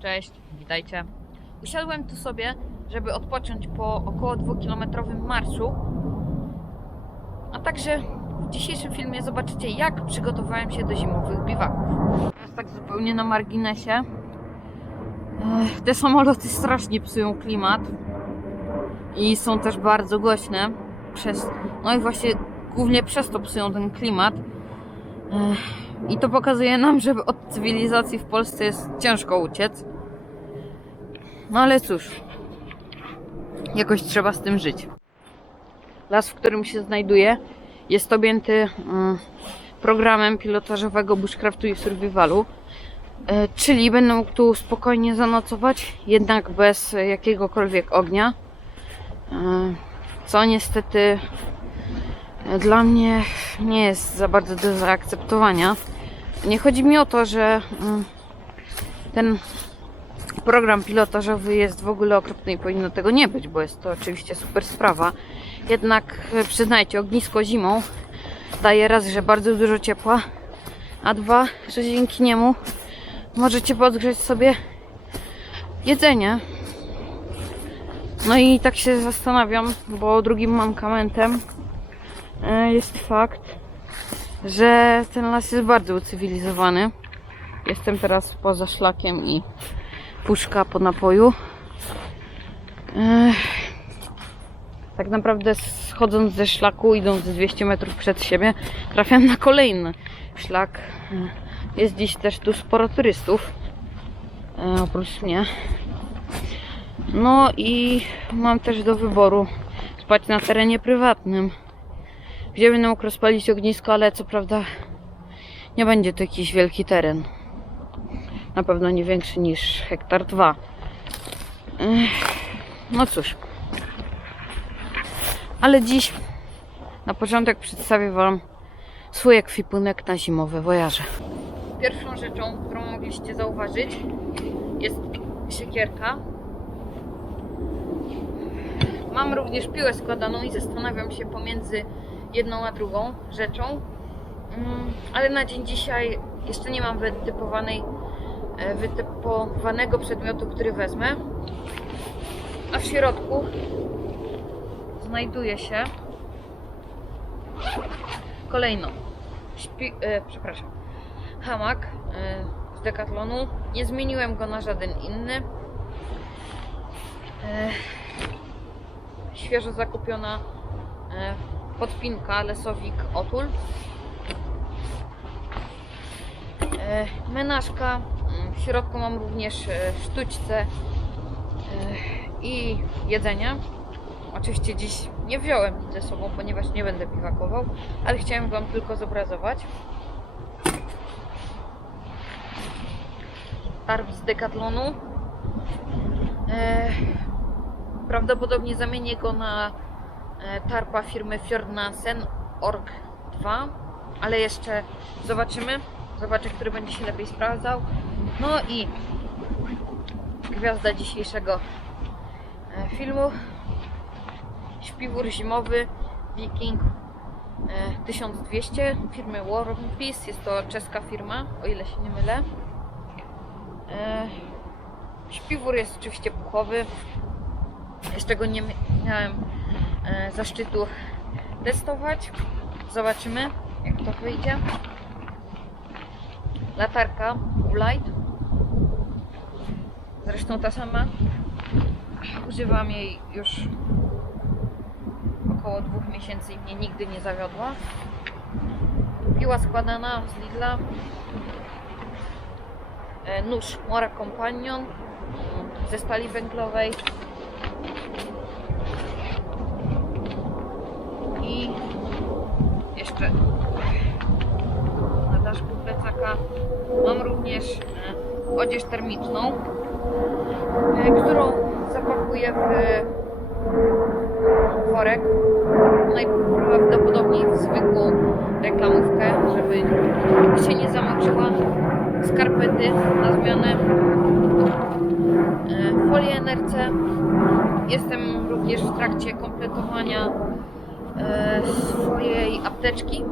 Cześć, witajcie. Usiadłem tu sobie, żeby odpocząć po około dwukilometrowym marszu. A także w dzisiejszym filmie zobaczycie, jak przygotowałem się do zimowych biwaków. Teraz tak zupełnie na marginesie. Te samoloty strasznie psują klimat i są też bardzo głośne. Przez, no i właśnie głównie przez to psują ten klimat. I to pokazuje nam, że od cywilizacji w Polsce jest ciężko uciec. No ale cóż, jakoś trzeba z tym żyć. Las, w którym się znajduję, jest objęty mm, programem pilotażowego bushcraftu i survivalu. E, czyli będę mógł tu spokojnie zanocować, jednak bez jakiegokolwiek ognia. E, co niestety e, dla mnie nie jest za bardzo do zaakceptowania. Nie chodzi mi o to, że mm, ten program pilotażowy jest w ogóle okropny i powinno tego nie być, bo jest to oczywiście super sprawa. Jednak e, przyznajcie, ognisko zimą daje raz, że bardzo dużo ciepła, a dwa, że dzięki niemu możecie podgrzeć sobie jedzenie. No i tak się zastanawiam, bo drugim mankamentem e, jest fakt, że ten las jest bardzo ucywilizowany. Jestem teraz poza szlakiem i puszka po napoju. Ech, tak naprawdę schodząc ze szlaku, idąc 200 metrów przed siebie, trafiam na kolejny szlak. Jest dziś też tu sporo turystów. E, oprócz mnie. No i mam też do wyboru spać na terenie prywatnym. Gdzie będę mógł rozpalić ognisko, ale co prawda nie będzie to jakiś wielki teren. Na pewno nie większy niż hektar 2. No cóż. Ale dziś na początek przedstawię Wam swój ekwipunek na zimowe wojaże. Pierwszą rzeczą, którą mogliście zauważyć, jest siekierka. Mam również piłę składaną i zastanawiam się pomiędzy jedną a drugą rzeczą. Mm, Ale na dzień dzisiaj jeszcze nie mam wytypowanej, wytypowanego przedmiotu, który wezmę. A w środku znajduje się kolejno śpi, e, przepraszam, hamak e, z Decathlonu. Nie zmieniłem go na żaden inny. E, świeżo zakupiona e, podpinka Lesowik Otul. E, menażka. W środku mam również e, sztućce e, i jedzenie. Oczywiście dziś nie wziąłem ze sobą, ponieważ nie będę piwakował, ale chciałem Wam tylko zobrazować. Tarp z Decathlonu. E, prawdopodobnie zamienię go na tarpa firmy Fjordnansen Org 2, ale jeszcze zobaczymy. Zobaczę, który będzie się lepiej sprawdzał. No i gwiazda dzisiejszego e, filmu. Śpiwór zimowy Viking e, 1200 firmy War Peace. Jest to czeska firma, o ile się nie mylę. E, Śpiwór jest oczywiście puchowy. Jeszcze go nie miałem e, zaszczytu testować. Zobaczymy, jak to wyjdzie. Latarka Light. Zresztą ta sama. Używam jej już około dwóch miesięcy i mnie nigdy nie zawiodła. Piła składana z Lidla. E, Nóż Mora Companion ze stali węglowej. I jeszcze na daszku plecaka mam również e, odzież termiczną, którą zapakuję w worek. Najprawdopodobniej w zwykłą reklamówkę, żeby się nie zamoczyła. Skarpety na zmianę. E, Folię NRC. Jestem również w trakcie kompletowania e, swojej apteczki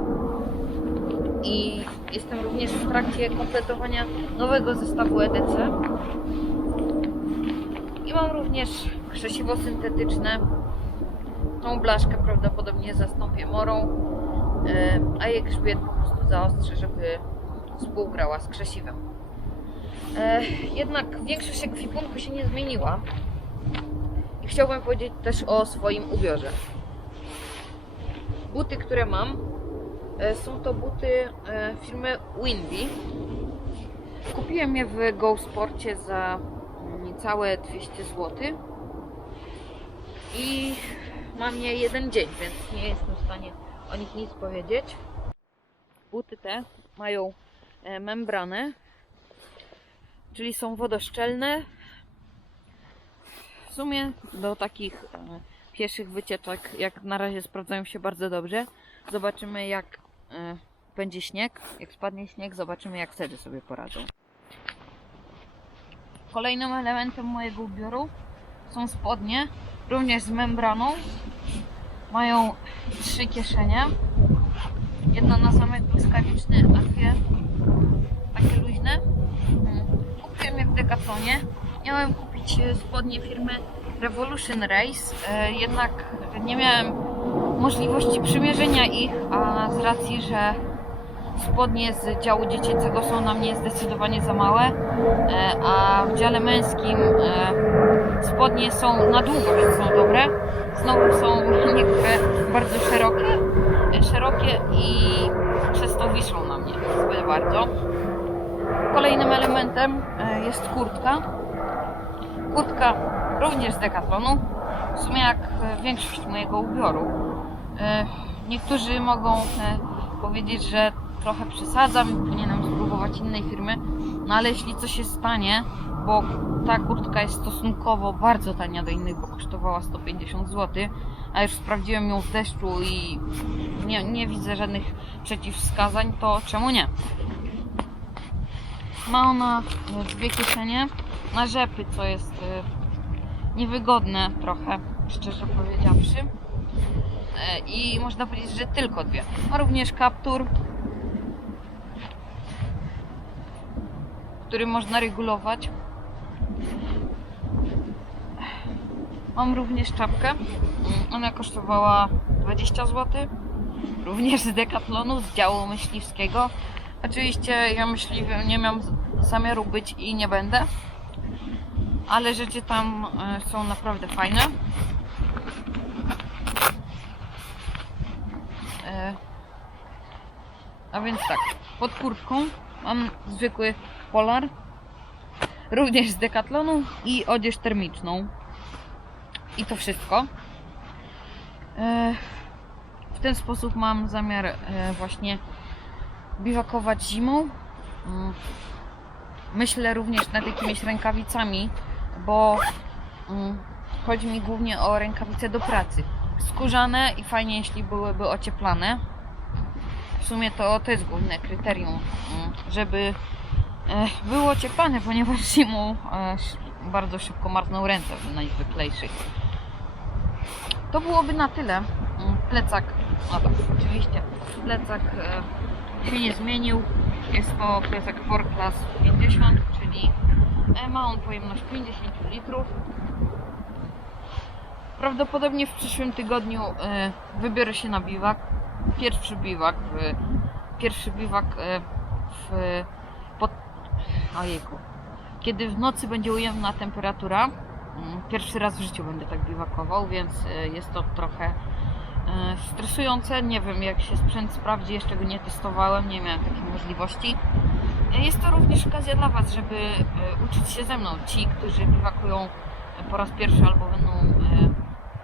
i jestem również w trakcie kompletowania nowego zestawu EDC. I mam również krzesiwo syntetyczne. Tą blaszkę prawdopodobnie zastąpię morą, e, a jej grzbiet po prostu zaostrzę, żeby współgrała z krzesiwem. E, Jednak większość ekwipunku się nie zmieniła. I chciałbym powiedzieć też o swoim ubiorze. Buty, które mam, e, są to buty firmy Windy. Kupiłem je w Go Sporcie za niecałe 200 zł. I mam je jeden dzień, więc nie jestem w stanie o nich nic powiedzieć. Buty te mają e, membranę, czyli są wodoszczelne. W sumie do takich e, pieszych wycieczek, jak na razie sprawdzają się bardzo dobrze. Zobaczymy jak e, będzie śnieg. Jak spadnie śnieg, zobaczymy jak wtedy sobie poradzą. Kolejnym elementem mojego ubioru są spodnie, również z membraną. Mają trzy kieszenie. Jedna na zamek błyskawiczny, a dwie takie luźne. Kupiłem je w Decatlonie. Miałem kupić e, spodnie firmy Revolution Race, e, jednak nie miałem możliwości przymierzenia ich, a z racji, że spodnie z działu dziecięcego są na mnie zdecydowanie za małe, e, a w dziale męskim e, spodnie są na długość są dobre. Znowu są niektóre bardzo szerokie, e, szerokie i przez to wiszą na mnie zbyt bardzo. Kolejnym elementem jest kurtka. Kurtka również z Decathlonu, w sumie jak większość mojego ubioru. Niektórzy mogą powiedzieć, że trochę przesadzam i powinienem spróbować innej firmy, no ale jeśli coś się stanie, bo ta kurtka jest stosunkowo bardzo tania do innych, bo kosztowała 150 zł, a już sprawdziłem ją w deszczu i nie, nie widzę żadnych przeciwwskazań, to czemu nie? Ma ona dwie kieszenie na rzepy, co jest e, niewygodne trochę, szczerze powiedziawszy. E, I można powiedzieć, że tylko dwie. Ma również kaptur, który można regulować. Mam również czapkę. Ona kosztowała 20 zł. Również z Decathlonu, z działu myśliwskiego. Oczywiście ja myśliwym nie miałam zamiaru być i nie będę. Ale rzeczy tam e, są naprawdę fajne. E, A więc tak, pod kurtką mam zwykły polar, również z Decathlonu i odzież termiczną. I to wszystko. E, W ten sposób mam zamiar e, właśnie biwakować zimą. Mm. Myślę również nad jakimiś rękawicami, bo mm, chodzi mi głównie o rękawice do pracy. Skórzane i fajnie, jeśli byłyby ocieplane. W sumie to, to jest główne kryterium, mm, żeby było ocieplane, ponieważ zimą bardzo szybko marzną ręce w najzwyklejszych. To byłoby na tyle. Mm, Plecak, no tak, oczywiście, plecak się nie zmienił. Jest to plecak 4Class 50, czyli e, ma on pojemność 50 litrów. Prawdopodobnie w przyszłym tygodniu wybiorę się na biwak. Pierwszy biwak w, pierwszy biwak w ojejku. Kiedy w nocy będzie ujemna temperatura, mm, pierwszy raz w życiu będę tak biwakował, więc e, jest to trochę e, stresujące. Nie wiem jak się sprzęt sprawdzi, jeszcze go nie testowałem, nie miałem takiej możliwości. E, Jest to również okazja dla Was, żeby uczyć się ze mną. Ci, którzy biwakują po raz pierwszy albo będą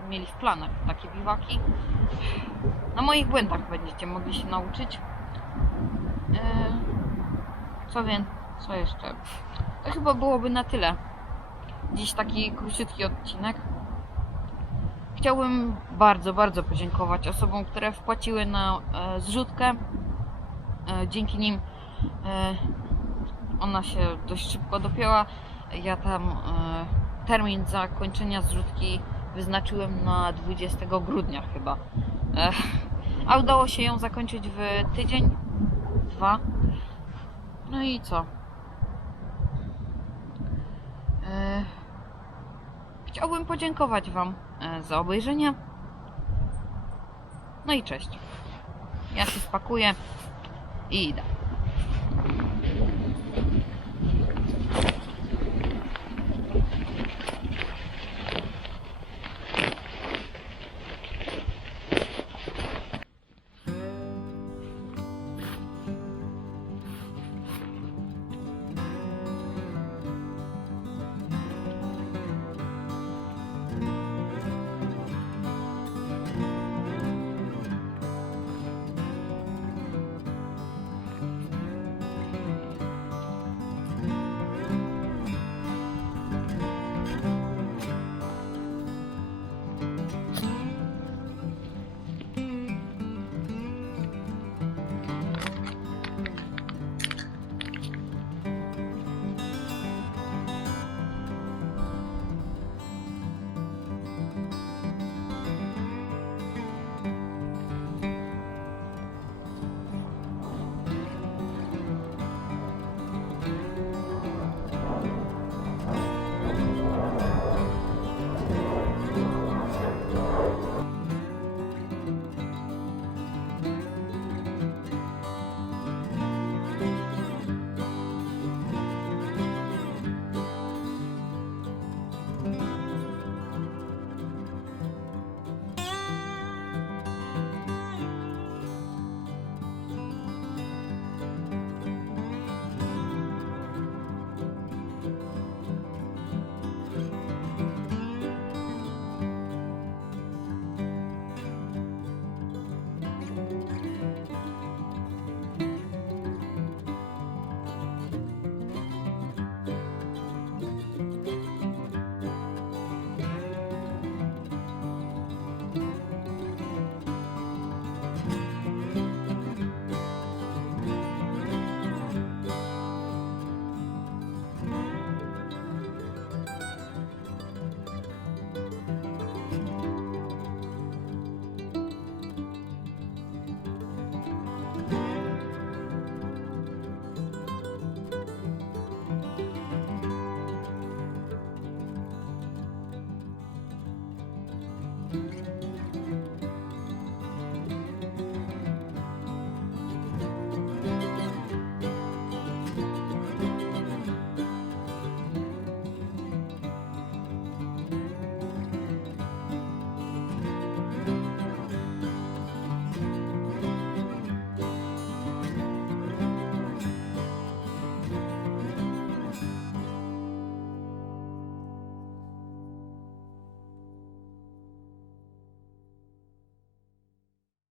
mieli w planach takie biwaki. Na moich błędach będziecie mogli się nauczyć. Co więc, co jeszcze? To chyba byłoby na tyle. Dziś taki króciutki odcinek. Chciałbym bardzo, bardzo podziękować osobom, które wpłaciły na e, zrzutkę. E, dzięki nim e, ona się dość szybko dopięła. Ja tam e, termin zakończenia zrzutki wyznaczyłem na 20 grudnia chyba. E, a udało się ją zakończyć w tydzień, dwa. No i co? E, chciałbym podziękować Wam e, za obejrzenie. No i cześć. Ja się spakuję i idę.